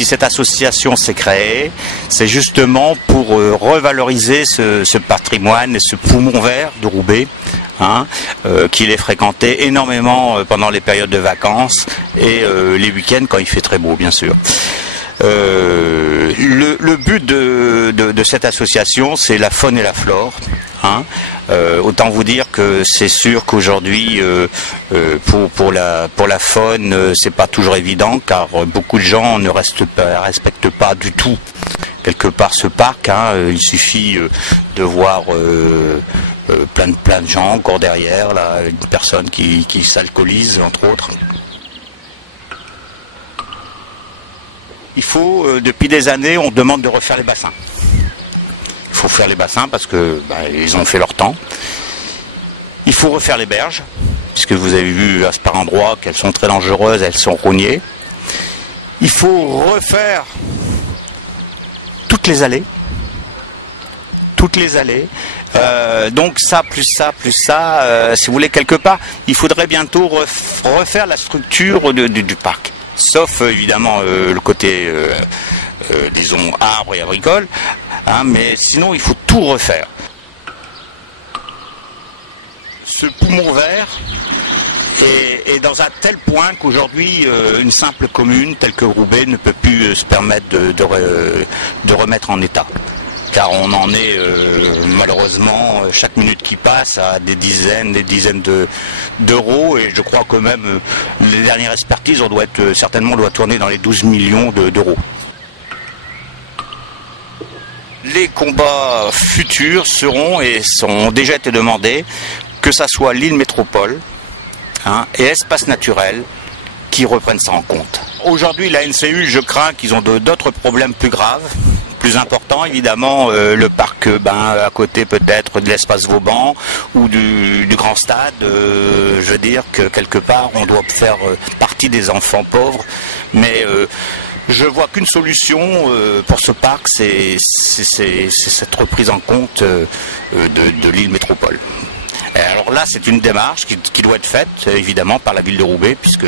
si cette association s'est créée, c'est justement pour revaloriser ce patrimoine et ce poumon vert de Roubaix, qu'il est fréquenté énormément pendant les périodes de vacances et les week-ends quand il fait très beau, bien sûr. Le but de cette association, c'est la faune et la flore. Autant vous dire que c'est sûr qu'aujourd'hui, pour la faune, c'est pas toujours évident, car beaucoup de gens ne respectent pas du tout quelque part ce parc. Il suffit de voir plein de gens encore derrière, là, une personne qui s'alcoolise, entre autres. Il faut, depuis des années, on demande de refaire les bassins. Il faut faire les bassins parce que ils ont fait leur temps. Il faut refaire les berges, puisque vous avez vu par endroits qu'elles sont très dangereuses, elles sont rognées. Il faut refaire toutes les allées. Donc ça, plus ça, si vous voulez, quelque part, il faudrait bientôt refaire la structure du parc. Sauf évidemment le côté, disons, arbres et agricoles, mais sinon il faut tout refaire. Ce poumon vert est dans un tel point qu'aujourd'hui une simple commune telle que Roubaix ne peut plus se permettre de remettre en état. Car on en est malheureusement chaque minute qui passe à des dizaines d'euros, et je crois que même les dernières expertises, on doit tourner dans les 12 millions d'euros. Les combats futurs seront et ont déjà été demandés, que ça soit l'île métropole et espace naturel qui reprennent ça en compte. Aujourd'hui, la NCU, je crains qu'ils ont d'autres problèmes plus graves, plus important, évidemment, le parc à côté peut-être de l'espace Vauban ou du Grand Stade. Je veux dire que quelque part on doit faire partie des enfants pauvres, mais je vois qu'une solution pour ce parc, c'est cette reprise en compte de l'île métropole. Et alors là, c'est une démarche qui doit être faite évidemment par la ville de Roubaix, puisque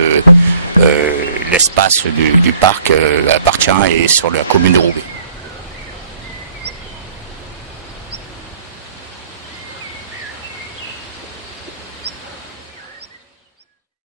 l'espace du parc appartient et est sur la commune de Roubaix.